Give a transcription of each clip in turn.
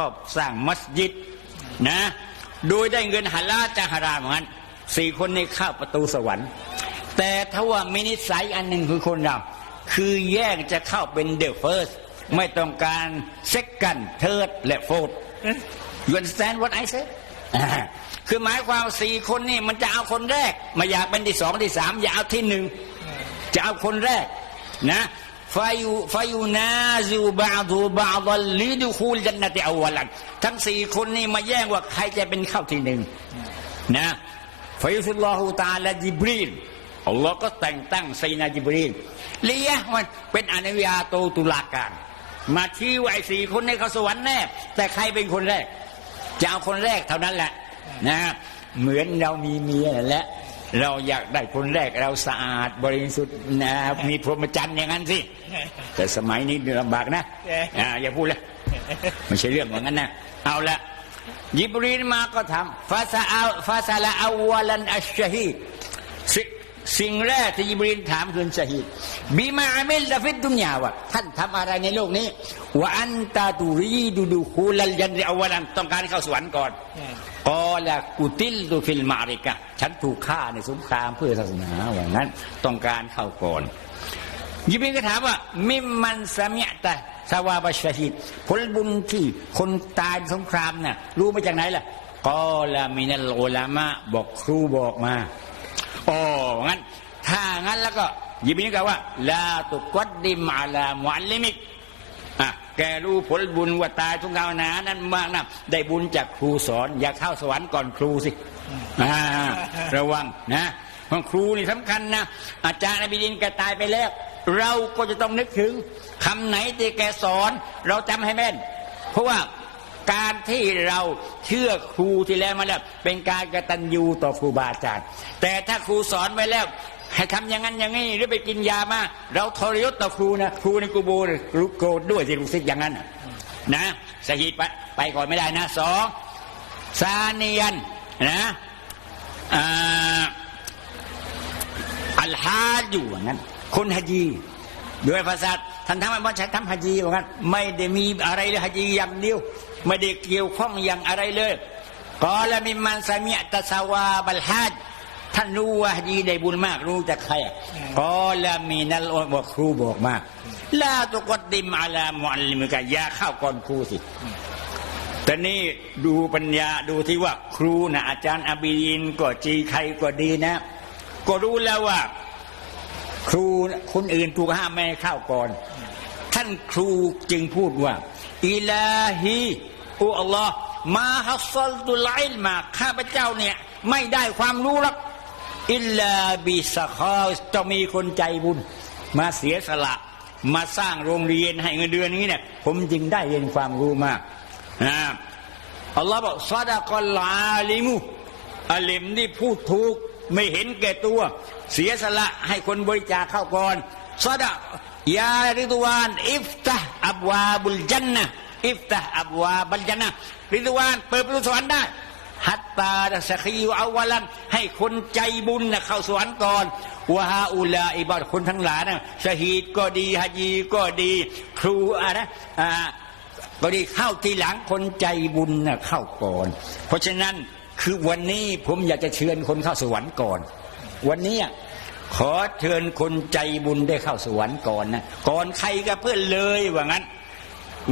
ชอบสร้างมัสยิดนะ โดยได้เงินฮาลาลจากฮารามเหมือนกันสี่คนนี้เข้าประตูสวรรค์ แต่ถ้าว่ามินิสัยอันหนึ่งคือคนเรา คือแย่งจะเข้าเป็นเดอะเฟิร์สไม่ต้องการเซ็กกันเทิร์ดและโฟร์ you understand what I say อ่าคือหมายความสี่คนนี่มันจะเอาคนแรกไมาอยากเป็นที่สองที่สามอย่าเอาที่หนึ่งจะเอาคนแรกนะฟายูฟายู นาซูบาดูบาดลิดูคูลจันนติอวลันทั้งสี่คนนี่มาแย่งว่าใครจะเป็นข้าที่หนึ่งนะฟายุสุลลอฮุตาลาจิบรีลอัลลอฮ์ก็แต่งตั้งไซนาจิบรีลเลียมันเป็นอนุญาโตตุลาการมาชี้ว่าไอ้สี่คนในเขาสวรรค์แน่แต่ใครเป็นคนแรก จะเอาคนแรกเท่านั้นแหละนะเหมือนเรามีเมียนั่นแหละ เราอยากได้คนแรกเราสะอาดบริสุทธิ์นะมีพรหมจรรย์อย่างนั้นสิ แต่สมัยนี้ลำบากนะอ่าอย่าพูดเลยไม่ใช่เรื่องอย่างนั้นนะเอาละยิบรีนมาก็ทำฟาซาเอาฟาซาลาอาวลันอัชชฮีดสิสิ่งแรกที่ยิบรีนถามคือชฮีดบีมาอามิลดาฟิดดุนยาวะท่านทำอะไรในโลกนี้ว่าอันตาตูรีดูดูคูลัลยันริอาวลันต้องการเข้าสวรรค์ก่อนกอ ละกุติลตุฟิลมาริกะฉันถูกฆ่าในสงครามเพื่อศาสนาว่างั้นต้องการเข้าก่อนยิบรีนก็ถามว่า มิมันสมิยตะสวาบชฮิดผลบุญที่คนตายสงครามน่ะรู้มาจากไหนล่ะกอละมินัลอุลามะบอกครูบอกมาอ๋องั้น ถ้างั้นแล้วก็ยิบรีนก็ว่า ลาตุกัดดิมาลามุอัลลิมิก อะแกรู้ผลบุญว่าตายทุกงาวนานั้นมากนะได้บุญจากครูสอน อย่าเข้าสวรรค์ก่อนครูสิอ่าระวังนะเพราะครูนี่สำคัญนะอาจารย์อบิดินแกตายไปแล้ว เราก็จะต้องนึกถึงคำไหนที่แกสอน เราจำให้แม่น เพราะว่าการที่เราเชื่อครูที่แล้วมาแล้ว เป็นการกตัญญูต่อครูบาอาจารย์ แต่ถ้าครูสอนไว้แล้ว ให้ทำอย่างนั้นอย่างนี้หรือไปกินยามาเราทรยศต่อครูนะครูในกูโบรูโกรธด้วยสิลูกศิษย์อย่างนั้นนะสหีไปไปก่อนไม่ได้นะสองซาเนียนนะอัลฮาจูว่างั้น คนฮจีด้วยภาษาท่านทำไมว่าใช้ทำฮจีว่างั้นไม่ได้มีอะไรเลยฮจีอย่างเดียว ไม่ได้เกี่ยวข้องอย่างอะไรเลยกอละมิมันสามีตะสวาบัลฮัจ ท่านรู้ว่าดีได้บุญมากรู้จากใครอะกอละมีนัลบอกครูบอกมากลาตุกดดิมอาลามุอัลลิมกะยาเข้าก่อนครูสิแต่นี่ดูปัญญาดูที่ว่าครูนะอาจารย์อบีดินก็จีใครก็ดีนะ ก็รู้แล้วว่า ครูคนอื่นถูกห้ามไม่ให้เข้าก่อน ท่านครูจึงพูดว่าอิลาฮีโออัลลอฮ์มาฮัสซัลตุลอิลมาข้าพเจ้าเนี่ย ไม่ได้ความรู้หรอก อิลลาบิสคอจะมีคนใจบุญ มาเสียสละมาสร้างโรงเรียนให้เงินเดือนนี้เนี่ย ผมจึงได้เรียนความรู้มากนะอัลลอฮ์บอกซาดะกอลาลิมุอาลิมที่พูดถูกไม่เห็นแก่ตัว เสียสละให้คนบริจาคเข้าก่อนซาดะยาริดวาน อิฟตะอับวาบุลจันนะอิฟตะอับวาบัลจันนะริดวานเปิดประตูสวรรค์ได้ ฮัตตาสักีวอาวลันให้คนใจบุญนะเข้าสวรรค์ก่อนวะฮาอุลาอิบาดคนทั้งหลายนะชะฮีดก็ดีฮาจีก็ดี ครูอะนะอ่าก็ดีเข้าทีหลังคนใจบุญนะเข้าก่อน เพราะฉะนั้นคือวันนี้ผมอยากจะเชิญคนเข้าสวรรค์ก่อน วันนี้ขอเชิญคนใจบุญได้เข้าสวรรค์ก่อนนะก่อนใครก็เพื่อนเลยว่างั้น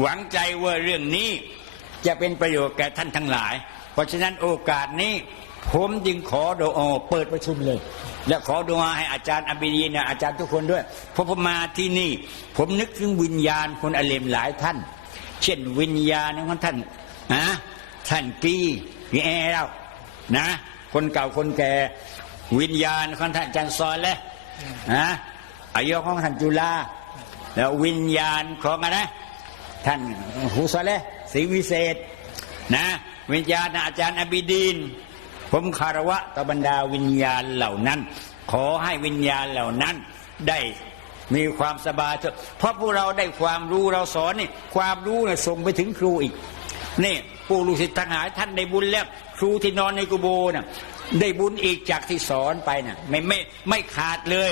หวังใจว่าเรื่องนี้ จะเป็นประโยชน์แก่ท่านทั้งหลาย เพราะฉะนั้นโอกาสนี้ ผมจึงขอดอเปิดประชุมเลย และขอดูอาให้อาจารย์อบิดีนะอาจารย์ทุกคนด้วยเพราะผมมาที่นี่ ผมนึกถึงวิญญาณคนอเลมหลายท่าน เช่นวิญญาณของท่านนะท่านกีพี่แอร์เรานะ คนเก่าคนแก่วิญญาณของท่านอาจารย์ซอนและนะอายุของท่านจุฬาแล้ววิญญาณของอะไรท่านฮูซาเลห์ ศรีวิเศษ นะ วิญญาณอาจารย์อบิดีน ผมคารวะตบรรดาวิญญาณเหล่านั้น ขอให้วิญญาณเหล่านั้นได้มีความสบายเถอะเพราะพวกเราได้ความรู้เราสอนนี่ความรู้เนี่ยส่งไปถึงครูอีกนี่ปู่ลูกศิษย์ทั้งหลายท่านได้บุญแล้ว ครูที่นอนในกุโบน่ะได้บุญอีกจากที่สอนไปน่ะไม่ไม่ไม่ขาดเลย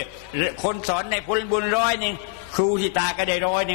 คนสอนในผลบุญร้อยหนึ่งครูที่ตาก็ได้ร้อยหนึ่ง